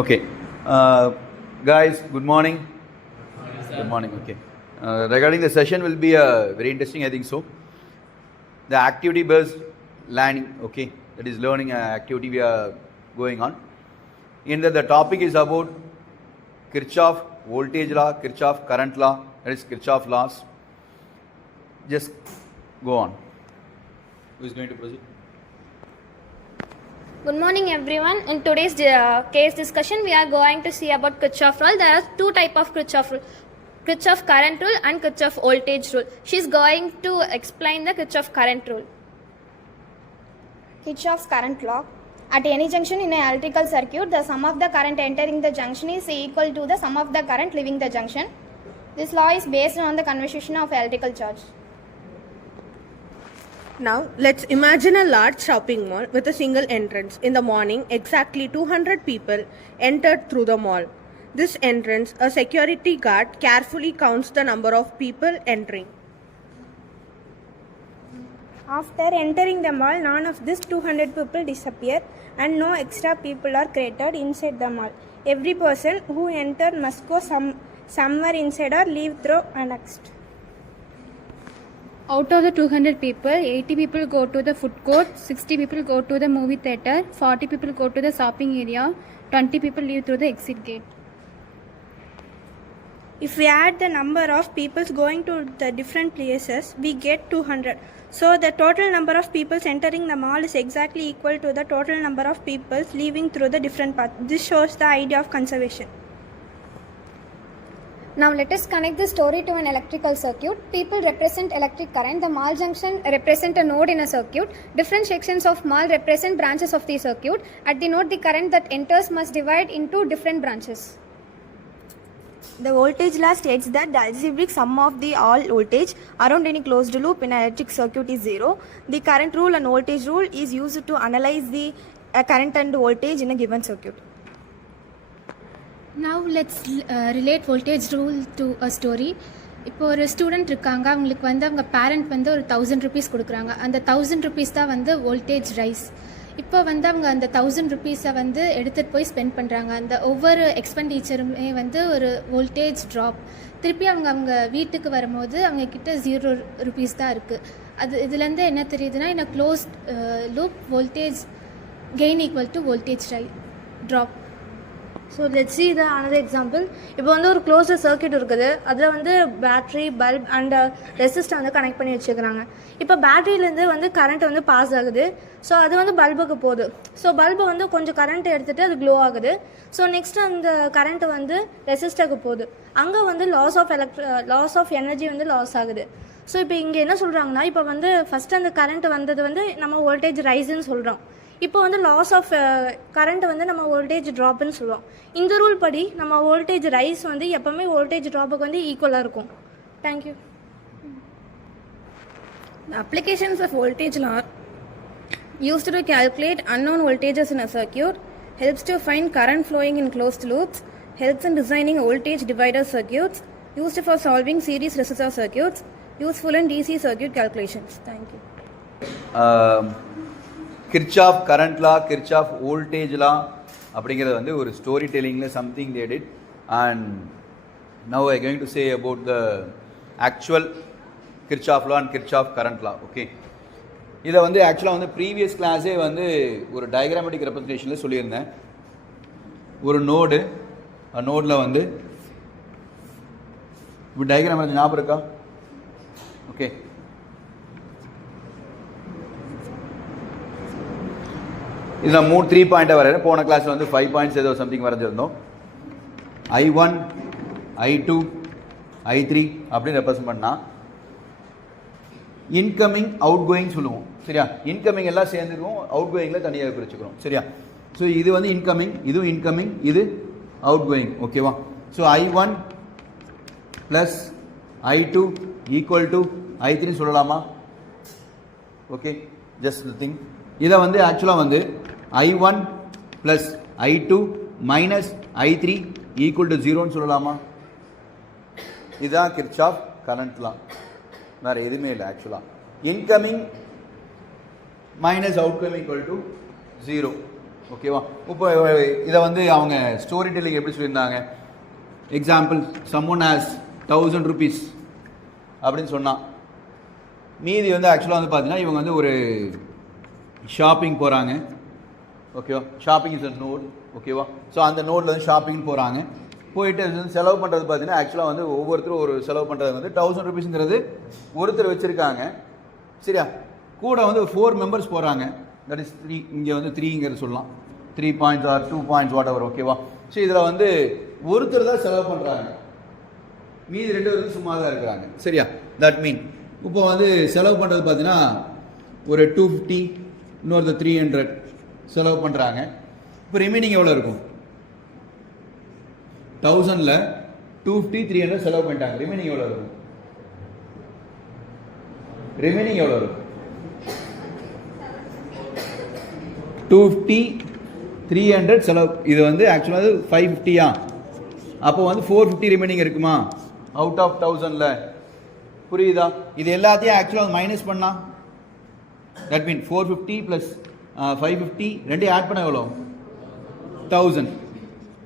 Okay. Guys, good morning. Good morning. Okay. Regarding the session will be very interesting, I think so. The activity based learning, okay, that is learning activity we are going on. In the topic is about Kirchhoff voltage law, Kirchhoff current law, that is Kirchhoff laws. Just go on. Who is going to proceed? Good morning everyone. In today's case discussion we are going to see about Kirchhoff rule. There are two types of Kirchhoff rule. Kirchhoff current rule and Kirchhoff voltage rule. She is going to explain the Kirchhoff current rule. Kirchhoff's current law. At any junction in an electrical circuit, the sum of the current entering the junction is equal to the sum of the current leaving the junction. This law is based on the conservation of electrical charge. Now, let's imagine a large shopping mall with a single entrance. In the morning, exactly 200 people entered through the mall. This entrance, a security guard carefully counts the number of people entering. After entering the mall, none of these 200 people disappear and no extra people are created inside the mall. Every person who entered must go somewhere inside or leave through next. Out of the 200 people, 80 people go to the food court, 60 people go to the movie theatre, 40 people go to the shopping area, 20 people leave through the exit gate. If we add the number of people going to the different places, we get 200. So the total number of people entering the mall is exactly equal to the total number of people leaving through the different paths. This shows the idea of conservation. Now let us connect the story to an electrical circuit. People represent electric current. The mall junction represent a node in a circuit. Different sections of mall represent branches of the circuit. At the node, the current that enters must divide into different branches. The voltage law states that the algebraic sum of the all voltage around any closed loop in an electric circuit is 0. The current rule and voltage rule is used to analyze the current and voltage in a given circuit. Now let's relate voltage rule to a story. இப்போ ஒரு student இருக்காங்க, அவங்களுக்கு வந்து அவங்க parent வந்து ஒரு 1000 rupees கொடுக்குறாங்க. அந்த 1000 rupees தான் வந்து வோல்டேஜ் ரைஸ். இப்போ வந்து அவங்க அந்த 1000 rupees-ஐ வந்து எடுத்துகிட்டு போய் ஸ்பெண்ட் பண்ணுறாங்க. அந்த ஒவ்வொரு எக்ஸ்பெண்டிச்சருமே வந்து ஒரு வோல்டேஜ் ட்ராப். திருப்பி அவங்க வீட்டுக்கு வரும்போது அவங்க கிட்ட 0 rupees தான் இருக்குது. இதுலேருந்து என்ன தெரியுதுன்னா, in a closed loop voltage gain equal to voltage drop. So let's see the another example. இப்போ வந்து ஒரு க்ளோஸ்டு சர்க்கியூட் இருக்குது. அதில் வந்து பேட்ரி, பல்ப் அண்ட் ரெசிஸ்டர் வந்து கனெக்ட் பண்ணி வச்சுக்கிறாங்க. இப்போ பேட்டரியிலேருந்து வந்து கரண்ட் வந்து பாஸ் ஆகுது. ஸோ அது வந்து பல்புக்கு போகுது. ஸோ பல்பு வந்து கொஞ்சம் கரண்ட் எடுத்துகிட்டு அது க்ளோ ஆகுது. ஸோ நெக்ஸ்ட் அந்த கரண்ட்டு வந்து ரெசிஸ்டருக்கு போகுது. அங்கே வந்து லாஸ் ஆஃப் எனர்ஜி வந்து லாஸ் ஆகுது. ஸோ இப்போ இங்கே என்ன சொல்கிறாங்கன்னா, இப்போ வந்து ஃபஸ்ட்டு அந்த கரண்ட் வந்தது வந்து நம்ம வோல்டேஜ் ரைஸ்ன்னு சொல்கிறோம். இப்போ வந்து லாஸ் ஆஃப் கரண்ட் வந்து நம்ம வோல்டேஜ் ட்ராப்னு சொல்லுவோம். இந்த ரூல் படி நம்ம வோல்டேஜ் ரைஸ் வந்து எப்போவுமே வோல்டேஜ் ட்ராப்புக்கு வந்து ஈக்குவலாக இருக்கும். Thank you. The applications of voltage law used to calculate unknown voltages in a circuit, helps to find current flowing in closed loops, helps in designing voltage divider circuits, used for solving series resistor circuits, useful in DC circuit calculations. Thank you. Kirchhoff current law, Kirchhoff voltage law அப்படிங்கிறது வந்து ஒரு story டெல்லிங்கில் something they did. And now I going to say about the actual Kirchhoff law and Kirchhoff current law. Okay, இதை வந்து ஆக்சுவலாக வந்து previous கிளாஸே வந்து ஒரு டயக்ராமேட்டிக் ரெப்ரசன்டேஷனில் சொல்லியிருந்தேன். ஒரு நோடில் வந்து இப்போ டயக்ராம் எனக்கு ஞாபகம் இருக்கா? ஓகே, இது நான் 3 பாயிண்ட்டாக வரைகிறேன். போன கிளாஸில் வந்து 5 பாயிண்ட்ஸ் ஏதோ சம்திங் வரைஞ்சிருந்தோம். I1, I2, I3 அப்படின்னு ரெப்ரசன்ட் பண்ணால் இன்கமிங் அவுட் கோயிங் சொல்லுவோம். சரியா? இன்கமிங் எல்லாம் சேர்ந்துருவோம், அவுட் கோயிங்கில் தனியாக பிரிச்சுக்கிறோம். சரியா? ஸோ இது வந்து இன்கமிங், இதுவும் இன்கமிங், இது அவுட் கோயிங். ஓகேவா? So I1 plus I2 equal to I3 சொல்லலாமா? Okay, just thing. இதை வந்து ஆக்சுவலாக வந்து I1 plus I2 minus I3 equal to 0ன்னு சொல்லலாமா? இதுதான் Kirchhoff கரண்ட் லா, வேறு எதுவுமே இல்லை. ஆக்சுவலாக incoming minus out coming equal to 0. ஓகேவா? இப்போ இதை வந்து அவங்க ஸ்டோரி டெல்லிங் எப்படி சொல்லியிருந்தாங்க? எக்ஸாம்பிள், someone has 1000 rupees அப்படின்னு சொன்னான். மீதி வந்து ஆக்சுவலாக வந்து பார்த்தீங்கன்னா இவங்க வந்து ஒரு ஷாப்பிங் போகிறாங்க. ஓகேவா? Shopping is a note. ஓகேவா? ஸோ அந்த நோட்டில் வந்து ஷாப்பிங் போகிறாங்க. போயிட்டு வந்து செலவு பண்ணுறது பார்த்தீங்கன்னா ஆக்சுவலாக வந்து ஒவ்வொருத்தரும் ஒரு செலவு பண்ணுறது வந்து 1000 rupeesங்கிறது ஒருத்தர் வச்சுருக்காங்க. சரியா? கூட வந்து 4 members போகிறாங்க. That is 3. இங்கே வந்து 3ங்கிறது சொல்லலாம். 3 points R 2 points what ever. ஓகேவா? ஸோ இதில் வந்து ஒருத்தர் தான் செலவு பண்ணுறாங்க, மீதி 2 பேரும் சும்மா தான் இருக்கிறாங்க. சரியா? தட் மீன் இப்போ வந்து செலவு பண்ணுறது பார்த்தீங்கன்னா ஒரு 250, இன்னொரு 300 செலவு பண்ணுறாங்க. இப்போ ரிமைனிங் எவ்வளோ இருக்கும்? 1000ல் 250, 300 செலவு பண்ணிட்டாங்க. ரிமைனிங் எவ்வளோ இருக்கும்? ரிமைனிங் எவ்வளோ இருக்கும்? 250, 300 செலவு. இது வந்து ஆக்சுவலாக 550யா? அப்போ வந்து 450 ரிமைனிங் இருக்குமா அவுட் ஆஃப் 1000ல்? புரியுதா? இது எல்லாத்தையும் ஆக்சுவலாக மைனஸ் பண்ணா தட் மீன் 450 ப்ளஸ் 550 ரெண்டையும் ஆட் பண்ண எவ்வளோ? 1000.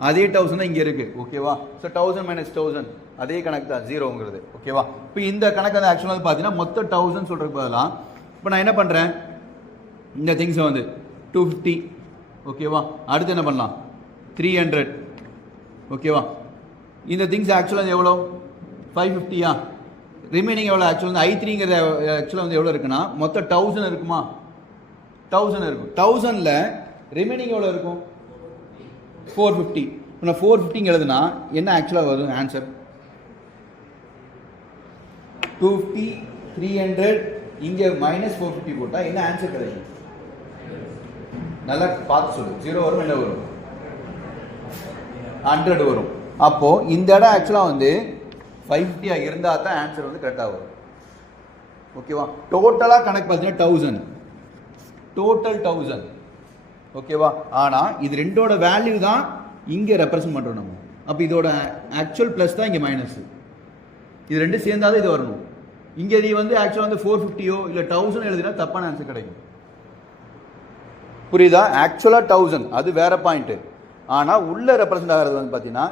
அதே 1000 தான் இங்கே இருக்குது. ஓகேவா? ஸோ 1000 மைனஸ் 1000 அதே கணக்கு தான், 0ங்கிறது. ஓகேவா? இப்போ இந்த கணக்கு வந்து ஆக்சுவலாக பார்த்தீங்கன்னா மொத்தம் 1000 சொல்கிறதுக்கு பதிலாக இப்போ நான் என்ன பண்ணுறேன், இந்த திங்ஸை வந்து 250. ஓகேவா? அடுத்து என்ன பண்ணலாம்? 300. ஓகேவா? இந்த திங்ஸ் ஆக்சுவலாக எவ்வளோ? 550யா? ரிமைனிங் எவ்வளோ? ஆக்சுவலாக வந்து I3ங்கிறது ஆக்சுவலாக வந்து எவ்வளோ இருக்குன்னா மொத்தம் 1000 இருக்குமா? 1000 இருக்கும். 1000ல் ரிமைனிங் எவ்வளோ இருக்கும்? 450. இப்போ நான் 450 எழுதுனா என்ன ஆக்சுவலாக வரும் ஆன்சர்? 250, 300 இங்கே மைனஸ் 450 போட்டால் என்ன ஆன்சர் கிடைக்கும்? நல்லா பார்த்து சொல்லு. 0 வரும், என்ன வரும்? 100 வரும். அப்போது இந்த இடம் ஆக்சுவலாக வந்து 550 இருந்தால் தான் ஆன்சர் வந்து கரெக்டாக வரும். ஓகேவா? டோட்டலாக கணக்கு பார்த்தீங்கன்னா 1000, டோட்டல் 1000. ஓகேவா? ஆனால் இது ரெண்டோட வேல்யூ தான் இங்கே ரெப்ரசன்ட் பண்ணுறோம் நம்ம. அப்போ இதோட ஆக்சுவல் ப்ளஸ் தான் இங்கே மைனஸ். இது ரெண்டு சேர்ந்தாலும் இது வரணும். இங்கே நீ வந்து ஆக்சுவலாக வந்து 450யோ இல்லை 1000 எழுதினா தப்பான ஆன்சர் கிடைக்கும். புரியுதா? ஆக்சுவலாக 1000 அது வேற பாயிண்ட்டு. ஆனால் உள்ள ரெப்ரசன்ட் ஆகிறது வந்து பார்த்தீங்கன்னா